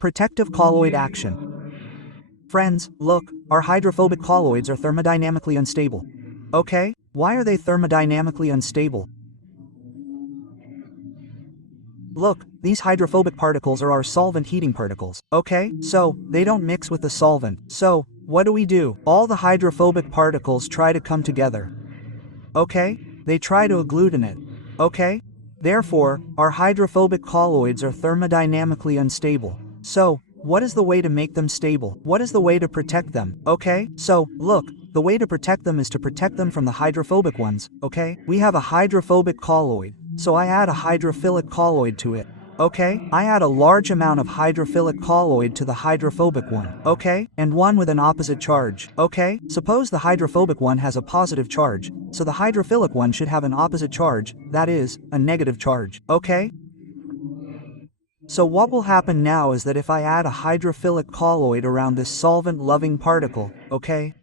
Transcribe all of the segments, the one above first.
Protective colloid action. Friends, look, our hydrophobic colloids are thermodynamically unstable. Okay, why are they thermodynamically unstable? Look, these hydrophobic particles are our solvent heating particles. Okay, so they don't mix with the solvent. So, what do? All the hydrophobic particles try to come together. Okay, they try to agglutinate. Okay? Therefore, our hydrophobic colloids are thermodynamically unstable. So, what is the way to make them stable? What is the way to protect them? Okay, so, look, the way to protect them is to protect them from the hydrophobic ones, okay? We have a hydrophobic colloid, so I add a hydrophilic colloid to it. Okay, I add a large amount of hydrophilic colloid to the hydrophobic one, okay, and one with an opposite charge, okay? Suppose the hydrophobic one has a positive charge, so the hydrophilic one should have an opposite charge, that is, a negative charge, okay? So what will happen now is that if I add a hydrophilic colloid around this solvent-loving particle, okay?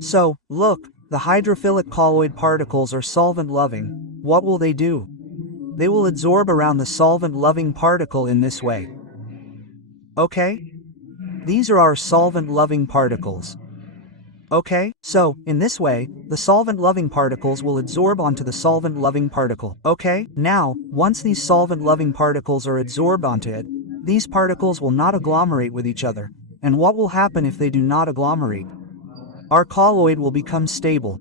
So, look, the hydrophilic colloid particles are solvent-loving. What will they do? They will adsorb around the solvent-loving particle in this way. Okay? These are our solvent-loving particles. Okay, so, in this way, the solvent-loving particles will adsorb onto the solvent-loving particle. Okay, now, once these solvent-loving particles are adsorbed onto it, these particles will not agglomerate with each other. And what will happen if they do not agglomerate? Our colloid will become stable.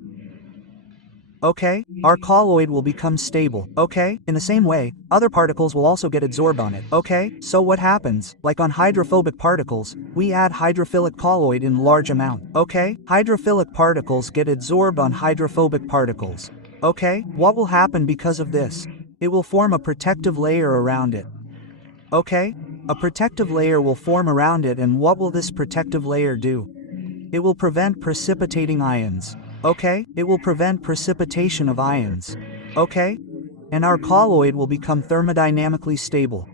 Okay, our colloid will become stable. Okay, in the same way, other particles will also get adsorbed on it. Okay, so what happens? Like on hydrophobic particles, we add hydrophilic colloid in large amount. Okay, hydrophilic particles get adsorbed on hydrophobic particles. Okay, what will happen because of this? It will form a protective layer around it. Okay, a protective layer will form around it, and what will this protective layer do? It will prevent precipitating ions. Okay, it will prevent precipitation of ions. Okay? And our colloid will become thermodynamically stable.